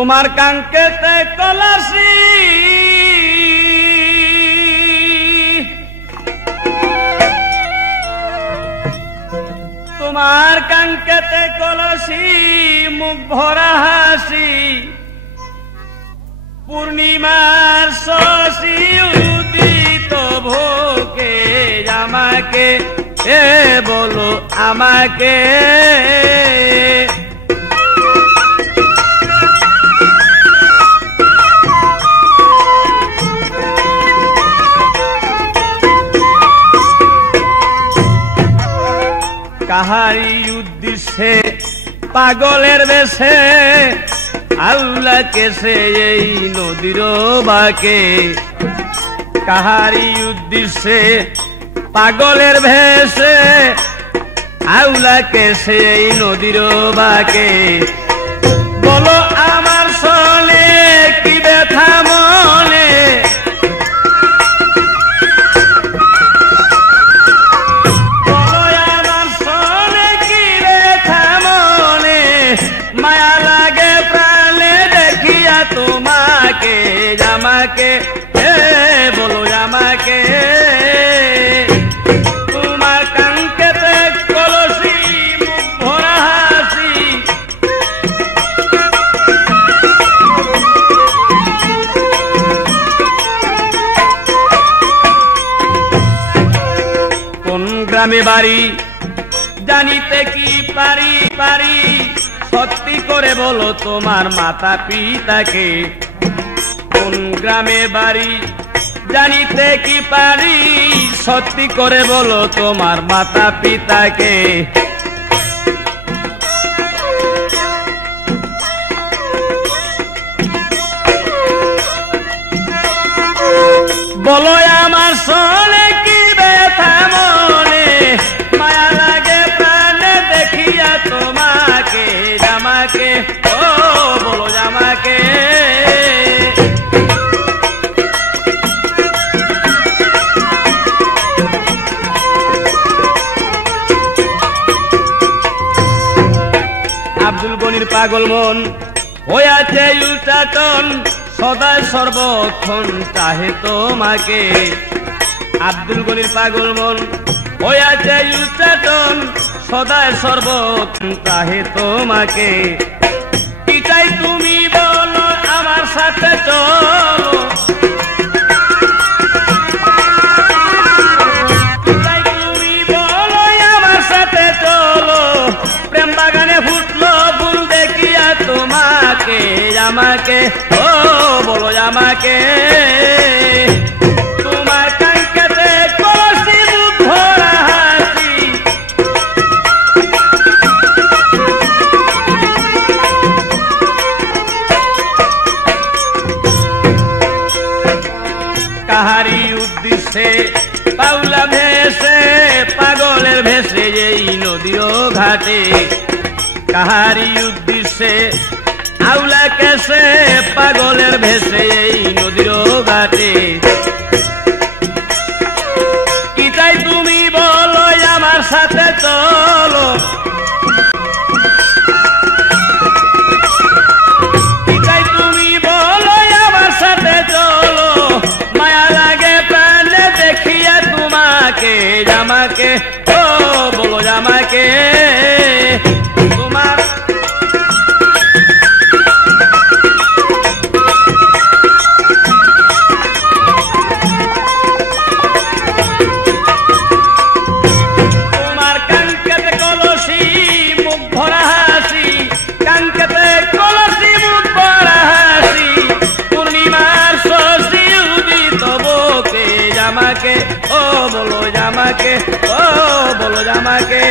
তোমার কাঙ্কেতে কলসি তোমার কাঙ্কেতে কলসি মুখ ভরা হাসি পূর্ণিমার শশী উদিত ভোগে আমাকে বলো আমাকে কাহারি উদ্দেশ্যে পাগলের বেশে আউলা কেসে এই নদীর বাকে কাহারি উদ্দেশ্যে পাগলের ভেসে আউলা কেসে এই নদীর বাকে বলো আমার সনে কি ব্যথা মনে তোমাকে আমাকে বলো আমাকে তোমার কাঙ্কেতে কলসি মুখ ভরা হাসি কোন গ্রামে বাড়ি জানিতে কি পারি পারি সত্যি করে বলো তোমার মাতা পিতাকে কোন গ্রামে বাড়ি জানিতে কি পারি সত্যি করে বলো তোমার মাতা পিতাকে বলো আমার সনে কি ব্যথা মনে মায়া লাগে প্রাণে দেখিয়া তোমাকে জামাকে বলো জামাকে আব্দুল গনির পাগল মন হইয়াছে উল্টাটন সদায় সর্বক্ষণ চাহে তোমাকে আব্দুল গনির পাগল মন হইয়াছে উল্টাটন সদায় সর্বক্ষণ চাহে তোমাকে কি চাই তুমি বলো আমার সাথে চলো কি চাই তুমি বলো আমার সাথে চলো প্রেম বাগানে ফুটলো ফুল দেখিয়া তোমাকে আমাকে বলো আমাকে তোমার কাঙ্কেতে কলসি মুখ ভরা হাসি কাহারি উদ্দেশ্যে পাউলা ভেসে পাগলের ভেসে এই নদীর ঘাটে কাহারি উদ্দেশ্যে আউলা কেসে পাগলের ভেসে এই নদীর ঘাটে কি চাই তুমি বলো আমার সাথে চলো কি চাই তুমি বলো আমার সাথে চলো মায়া লাগে প্রাণে দেখিয়া তোমাকে জামাকে বলো জামাকে তোমার বলো জামাকে বলো জামাকে